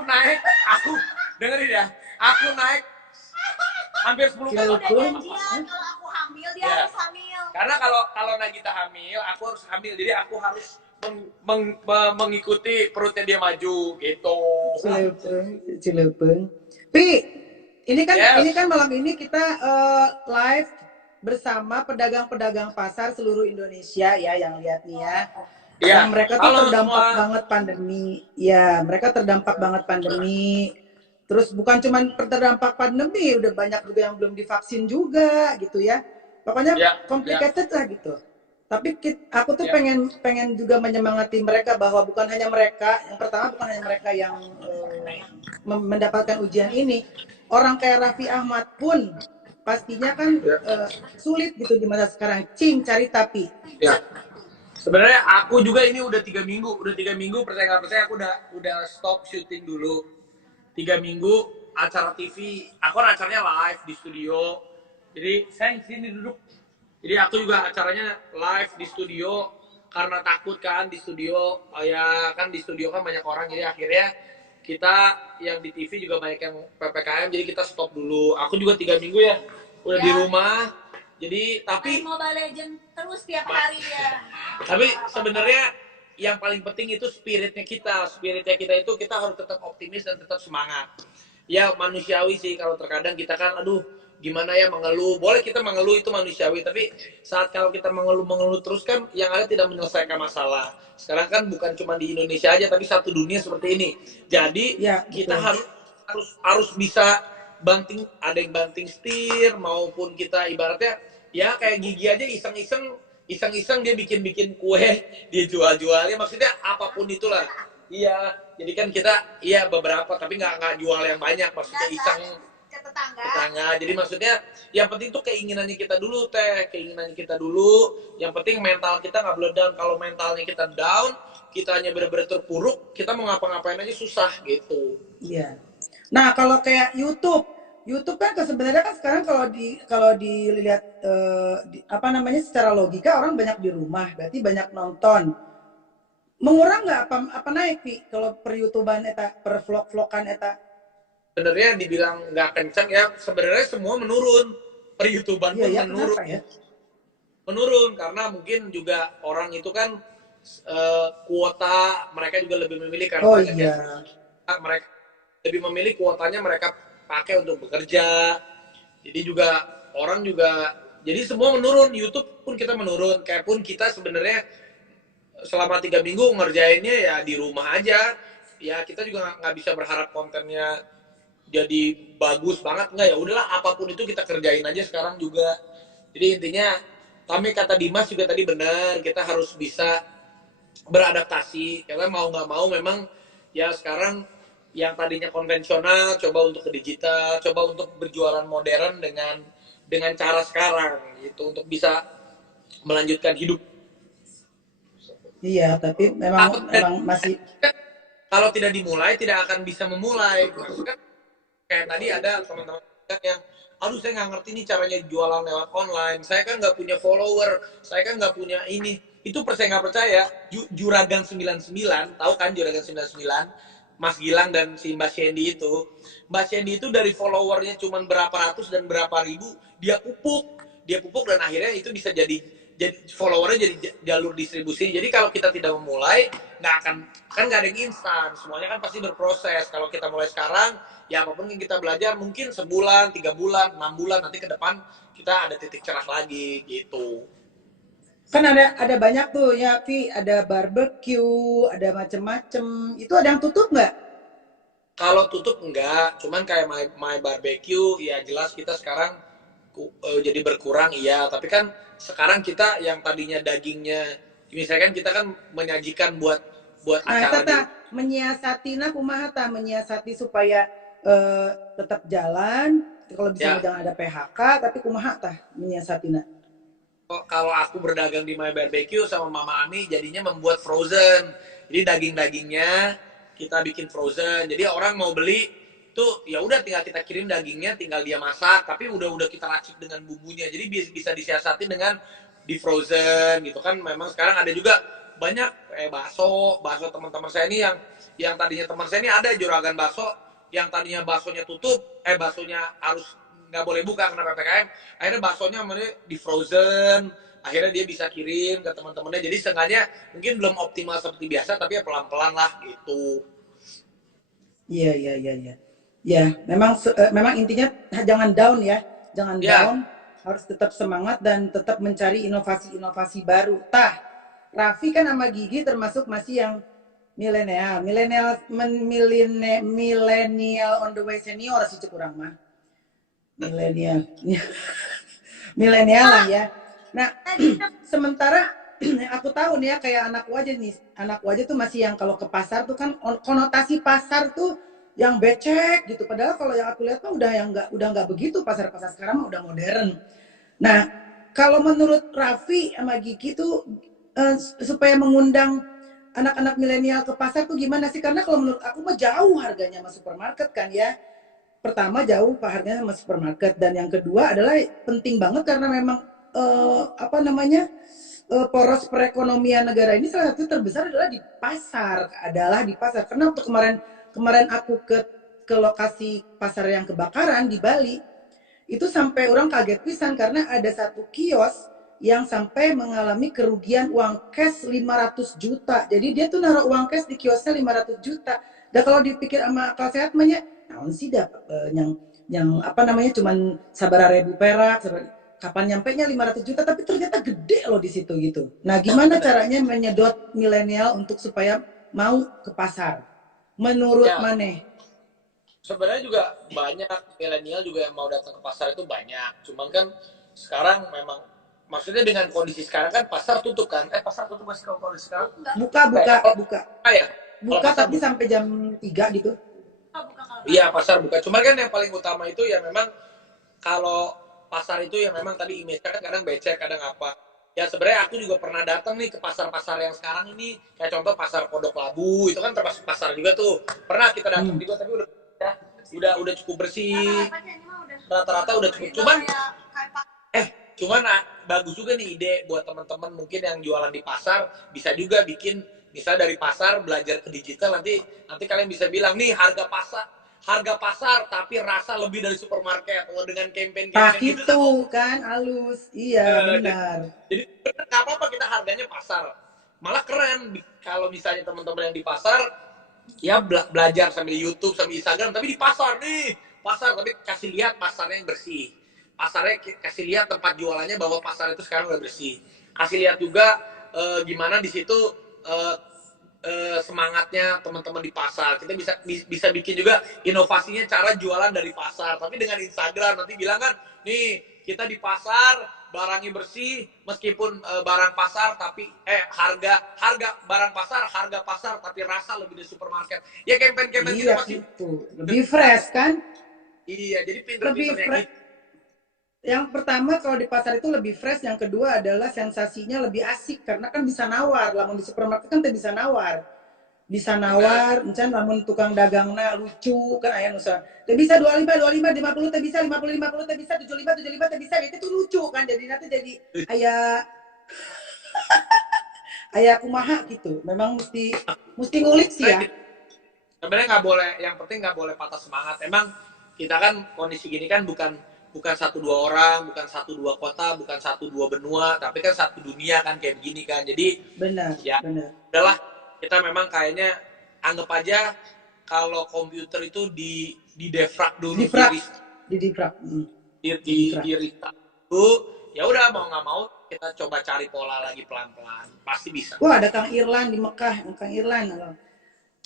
aku dengerin ya, aku naik hampir 10 Udah kilo. janjian kalau aku hamil dia harus hamil. Karena kalau Nagita hamil, aku harus hamil, jadi aku harus mengikuti perutnya dia maju gitu. Cilepeng. Pi, ini Yes. kan malam ini kita live bersama pedagang-pedagang pasar seluruh Indonesia ya yang lihat nih ya. Iya. Yang mereka tuh Halo terdampak semua. banget pandemi. Ya, mereka terdampak banget pandemi. Terus bukan cuma terdampak pandemi, udah banyak juga yang belum divaksin juga gitu ya. Pokoknya Ya, complicated lah gitu. Tapi aku tuh ya. pengen juga menyemangati mereka bahwa bukan hanya mereka, yang pertama bukan hanya mereka yang mendapatkan ujian ini, orang kayak Raffi Ahmad pun pastinya kan sulit gitu di masa sekarang. Cing cari tapi. Ya. Sebenarnya aku juga ini udah 3 minggu, percaya nggak percaya aku udah stop syuting dulu. 3 minggu acara TV, aku kan acaranya live di studio. Jadi saya sini duduk. Jadi aku juga acaranya live di studio karena takut kan di studio, ya kan di studio kan banyak orang, jadi akhirnya kita yang di TV juga banyak yang PPKM, jadi kita stop dulu. Aku juga 3 minggu ya udah di rumah. Jadi tapi Main Mobile Legend terus tiap hari ya. Tapi sebenarnya yang paling penting itu spiritnya kita itu kita harus tetap optimis dan tetap semangat. Ya manusiawi sih kalau terkadang kita kan aduh gimana ya mengeluh, boleh kita mengeluh itu manusiawi, tapi saat kalau kita mengeluh terus kan yang ada tidak menyelesaikan masalah. Sekarang kan bukan cuma di Indonesia aja tapi satu dunia seperti ini. Jadi Ya, kita betul. harus bisa banting, ada yang banting setir maupun kita ibaratnya ya kayak Gigi aja iseng-iseng dia bikin kue, dia jual-jualnya, maksudnya apapun itulah. Iya, jadi kan kita iya beberapa tapi nggak jual yang banyak, maksudnya iseng Ke tetangga. Jadi maksudnya yang penting tuh keinginannya kita dulu yang penting mental kita nggak boleh down. Kalau mentalnya kita down, kita hanya benar-benar terpuruk, kita mau ngapa-ngapain aja susah gitu. Iya. Nah, kalau kayak YouTube kan sebenarnya kan sekarang kalau dilihat apa namanya secara logika orang banyak di rumah, berarti banyak nonton. Mengurang nggak apa naik Pi kalau per YouTubean eta per vlog-vlogan eta? Sebenarnya dibilang nggak kencang ya, sebenarnya semua menurun, per YouTuber Iya pun ya, menurun. kenapa ya? Menurun karena mungkin juga orang itu kan kuota mereka juga lebih memilih karena Oh banyak iya. yang mereka lebih memilih kuotanya mereka pakai untuk bekerja. Jadi juga orang juga jadi semua menurun, YouTube pun kita menurun. Kayak pun kita sebenarnya selama 3 minggu ngerjainnya ya di rumah aja. Ya kita juga nggak bisa berharap kontennya jadi bagus banget, nggak, ya udahlah apapun itu kita kerjain aja sekarang juga. Jadi intinya kami kata Dimas juga tadi benar, kita harus bisa beradaptasi karena mau nggak mau memang ya sekarang yang tadinya konvensional coba untuk ke digital, coba untuk berjualan modern dengan cara sekarang gitu untuk bisa melanjutkan hidup. Iya, tapi memang masih Kalau tidak dimulai tidak akan bisa memulai. Maksudnya kayak tadi ada teman-teman yang aduh saya nggak ngerti nih caranya jualan lewat online, saya kan nggak punya follower, saya kan nggak punya ini, itu percaya nggak percaya Juragan 99, tahu kan Juragan 99, Mas Gilang dan si Mbak Shandy itu dari followernya cuma berapa ratus dan berapa ribu dia pupuk dan akhirnya itu bisa jadi followernya jadi jalur distribusi. Jadi kalau kita tidak memulai nggak akan, kan nggak ada yang instan, semuanya kan pasti berproses. Kalau kita mulai sekarang ya apapun yang kita belajar mungkin sebulan, 3 bulan, 6 bulan nanti ke depan kita ada titik cerah lagi gitu. kan ada banyak tuh ya, Pi, ada barbecue, ada macem-macem. Itu ada yang tutup nggak? Kalau tutup enggak, cuman kayak my barbecue ya jelas kita sekarang jadi berkurang iya, tapi kan sekarang kita yang tadinya dagingnya misalkan kita kan menyajikan buat Nah, acara tata menyiasatina kumaha tah menyiasati supaya tetap jalan. Kalau bisa ya. jangan ada PHK, tapi kumaha tah menyiasatina. Kalau aku berdagang di My Barbecue sama Mama Ami jadinya membuat frozen. Jadi daging-dagingnya kita bikin frozen. Jadi orang mau beli tuh ya udah tinggal kita kirim dagingnya, tinggal dia masak, tapi udah kita racik dengan bumbunya. Jadi bisa disiasati dengan di frozen gitu kan. Memang sekarang ada juga banyak bakso teman-teman saya ini yang tadinya teman saya ini ada juragan bakso yang tadinya baksonya tutup, baksonya harus nggak boleh buka karena PPKM, akhirnya baksonya di frozen, akhirnya dia bisa kirim ke teman-temannya. Jadi seenggaknya mungkin belum optimal seperti biasa, tapi ya pelan-pelan lah gitu. Iya, iya, iya, iya. Ya, memang intinya jangan down ya, jangan down, harus tetap semangat dan tetap mencari inovasi-inovasi baru. Raffi kan sama Gigi termasuk masih yang milenial on the way senior sih kurang mah. Milenial lah ya. Nah, sementara yang aku tahu nih ya kayak anakku aja tuh masih yang kalau ke pasar tuh kan konotasi pasar tuh yang becek gitu. Padahal kalau yang aku lihat mah udah nggak begitu, pasar-pasar sekarang udah modern. Nah, kalau menurut Raffi sama Gigi tuh supaya mengundang anak-anak milenial ke pasar tuh gimana sih? Karena kalau menurut aku mah jauh harganya sama supermarket kan ya. Pertama jauh harganya sama supermarket, dan yang kedua adalah penting banget karena memang poros perekonomian negara ini salah satu terbesar adalah di pasar. Karena untuk kemarin aku ke lokasi pasar yang kebakaran di Bali, itu sampai orang kaget pisan karena ada satu kios yang sampai mengalami kerugian uang cash 500 juta. Jadi dia tuh naruh uang cash di kiosnya 500 juta. Dan kalau dipikir sama akal sehat mahnya, naon sih yang cuman sabar 1.000 perak, kapan nyampenya 500 juta, tapi ternyata gede loh di situ gitu. Nah, gimana caranya menyedot milenial untuk supaya mau ke pasar? Menurut Maneh? Sebenarnya juga banyak milenial juga yang mau datang ke pasar itu banyak. Cuman kan sekarang memang maksudnya dengan kondisi sekarang kan pasar tutup kan? Pasar tutup masih kalau kondisi sekarang? Buka. Buka tapi buka. sampai jam 3 gitu. Iya, pasar buka. Cuman kan yang paling utama itu ya memang kalau pasar itu yang memang tadi image kan kadang becek, kadang apa. Ya sebenarnya aku juga pernah datang nih ke pasar-pasar yang sekarang ini, kayak contoh pasar Pondok Labu, itu kan termasuk pasar juga tuh. Pernah kita datang juga tapi udah cukup bersih. Rata-rata udah cukup. Cuman bagus juga nih ide buat teman-teman mungkin yang jualan di pasar, bisa juga bikin bisa dari pasar belajar ke digital, nanti kalian bisa bilang nih harga pasar tapi rasa lebih dari supermarket dengan campaign gitu kan halus. Iya, benar. Jadi nggak apa-apa kita harganya pasar, malah keren kalau misalnya teman-teman yang di pasar ya belajar sambil YouTube sambil Instagram tapi di pasar tapi kasih lihat pasarnya yang bersih, pasarnya kasih lihat tempat jualannya bahwa pasar itu sekarang udah bersih, kasih lihat juga gimana di situ semangatnya teman-teman di pasar. Kita bisa bikin juga inovasinya cara jualan dari pasar tapi dengan Instagram, nanti bilang kan nih kita di pasar barangnya bersih meskipun barang pasar tapi harga barang pasar harga pasar tapi rasa lebih dari supermarket ya, campaign gitu masih lebih fresh kan. Iya, jadi pinter-pinternya gitu. Yang pertama kalau di pasar itu lebih fresh, yang kedua adalah sensasinya lebih asik karena kan bisa nawar. Lamun di supermarket kan bisa nawar, encan lamun tukang dagangna lucu kan aya nu teh bisa 25 50 teh bisa 50 teh bisa 75 teh bisa, itu tuh lucu kan, jadi nanti jadi aya kumaha gitu. Memang mesti ngulik sih ya. Sebenarnya nggak boleh, yang penting nggak boleh patah semangat. Emang kita kan kondisi gini kan bukan 1-2 orang, bukan 1-2 kota, bukan 1-2 benua, tapi kan satu dunia kan kayak begini kan. Jadi benar. Udahlah, kita memang kayaknya anggap aja kalau komputer itu di defrag dulu, di defrag dulu. Ya udah, mau nggak mau kita coba cari pola lagi pelan-pelan, pasti bisa. Wah, ada Kang Irlan di Mekah, Kang Irlan.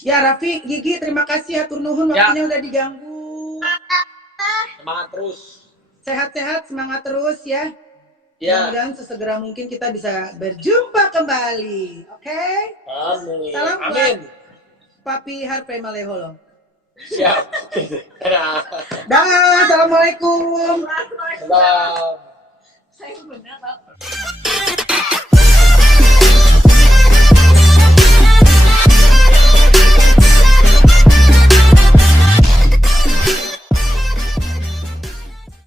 Ya Raffi, Gigi, terima kasih atur nuhun waktunya udah diganggu. Semangat terus. Sehat-sehat, semangat terus ya. Mudah-mudahan sesegera mungkin kita bisa berjumpa kembali. Oke? Amin. Salam buat Papi Harvey Maleholo. Siap. Dah, assalamualaikum. Salam. Saya benar, Pak.